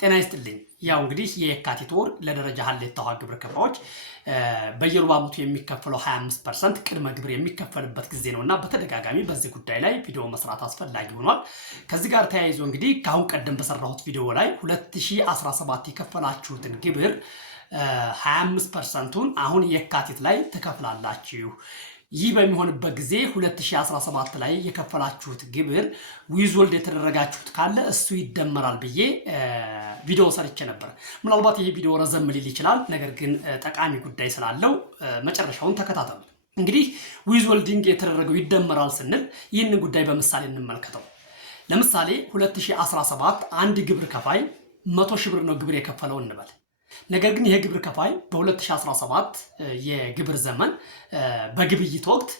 ጤና ይስጥልኝ። ያው እንግዲህ የካቲት ወር ለደረጃ ሀሌታ ውሃ ግብር ከፋዮች በየሩብ ዓመቱ የሚከፈለው 25% ቅድመ ግብር የሚከፈልበት ጊዜ ነውና በተደጋጋሚ በዚህ ጉዳይ ላይ ቪዲዮ መስራት አስፈላጊ ሆኗል። ከዚህ ጋር ተያይዞ እንግዲህ ከአሁን ቀደም በሰራሁት ቪዲዮ ላይ 2017 የከፈላችሁትን ግብር 25%ቱን አሁን የካቲት ላይ ትከፍላላችሁ። ይህ በሚሆንበት ጊዜ 2017 ላይ የከፈላችሁት ግብር ዊዝወልድ የተደረጋችሁት ካለ እሱ ይደመራል ብዬ ቪዲዮ ሰርቼ ነበር። ምናልባት ይሄ ቪዲዮ ረዘም ሊል ይችላል፣ ነገር ግን ጠቃሚ ጉዳይ ስላለው መጨረሻውን ተከታተሉ። እንግዲህ ዊዝወልዲንግ የተደረገው ይደመራል ስንል ይህንን ጉዳይ በምሳሌ እንመልከተው። ለምሳሌ 2017 አንድ ግብር ከፋይ 100 ሺህ ብር ነው ግብር የከፈለው እንበል። ነገር ግን ይሄ ግብር ከፋይ በ2017 የግብር ዘመን በግብይት ወቅት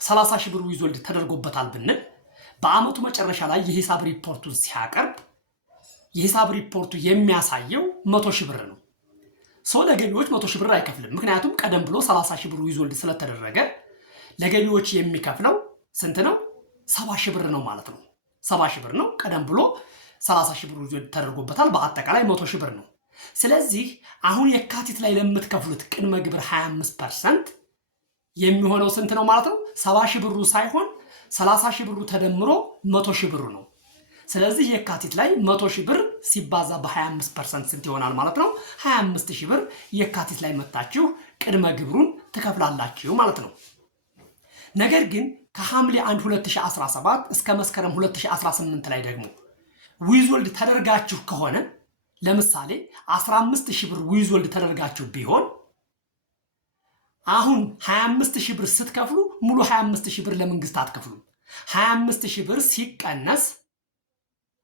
30 ሺህ ብር ዊዝወልድ ተደርጎበታል ብንል በአመቱ መጨረሻ ላይ የሂሳብ ሪፖርቱን ሲያቀርብ የሂሳብ ሪፖርቱ የሚያሳየው 100 ሺህ ብር ነው። ሰው ለገቢዎች 100 ሺህ ብር አይከፍልም። ምክንያቱም ቀደም ብሎ 30 ሺህ ብር ዊዝወልድ ስለተደረገ ለገቢዎች የሚከፍለው ስንት ነው? 70 ሺህ ብር ነው ማለት ነው። 70 ሺህ ብር ነው ቀደም ብሎ 30 ሺህ ብር ዊዝወልድ ተደርጎበታል። በአጠቃላይ 100 ሺህ ብር ነው። ስለዚህ አሁን የካቲት ላይ ለምትከፍሉት ቅድመ ግብር 25% የሚሆነው ስንት ነው ማለት ነው? 70 ሺህ ብሩ ሳይሆን 30 ሺህ ብሩ ተደምሮ 100 ሺህ ብሩ ነው። ስለዚህ የካቲት ላይ 100 ሺህ ብር ሲባዛ በ25% ስንት ይሆናል ማለት ነው? 25 ሺህ ብር የካቲት ላይ መታችሁ ቅድመ ግብሩን ትከፍላላችሁ ማለት ነው። ነገር ግን ከሐምሌ 1 2017 እስከ መስከረም 2018 ላይ ደግሞ ዊዝወልድ ተደርጋችሁ ከሆነ ለምሳሌ 15 ሺህ ብር ዊዝወልድ ተደርጋችሁ ቢሆን አሁን 25 ሺህ ብር ስትከፍሉ ሙሉ 25 ሺህ ብር ለመንግስት አትከፍሉም። 25 ሺህ ብር ሲቀነስ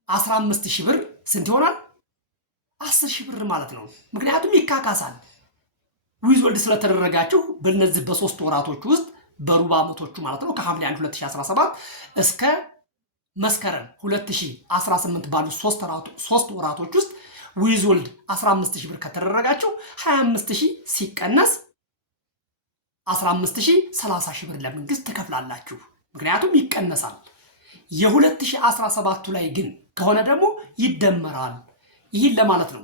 15 ሺህ ብር ስንት ይሆናል? 10 ሺህ ብር ማለት ነው። ምክንያቱም ይካካሳል። ዊዝወልድ ስለተደረጋችሁ በእነዚህ በሶስት ወራቶች ውስጥ በሩብ ዓመቶቹ ማለት ነው ከሐምሌ 1 2017 እስከ መስከረም 2018 ባሉ ሶስት ወራቶች ውስጥ ዊዝወልድ 15 ሺህ ብር ከተደረጋችሁ 25 ሺህ ሲቀነስ 15 ሺህ 30 ሺህ ብር ለመንግስት ትከፍላላችሁ። ምክንያቱም ይቀነሳል። የ2017 ላይ ግን ከሆነ ደግሞ ይደመራል። ይህን ለማለት ነው።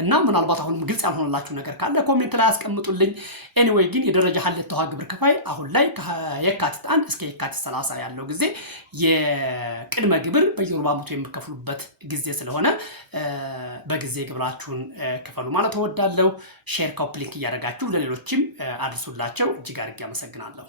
እና ምናልባት አሁንም ግልጽ ያልሆነላችሁ ነገር ካለ ኮሜንት ላይ አስቀምጡልኝ። ኤኒዌይ ግን የደረጃ ሀሌታ ውሃ ግብር ከፋይ አሁን ላይ ከየካቲት 1 እስከ የካቲት 30 ያለው ጊዜ የቅድመ ግብር በየሩብ ዓመቱ የሚከፍሉበት ጊዜ ስለሆነ በጊዜ ግብራችሁን ክፈሉ ማለት እወዳለሁ። ሼር፣ ኮፒ ሊንክ እያደረጋችሁ ለሌሎችም አድርሱላቸው። እጅግ አድርጌ አመሰግናለሁ።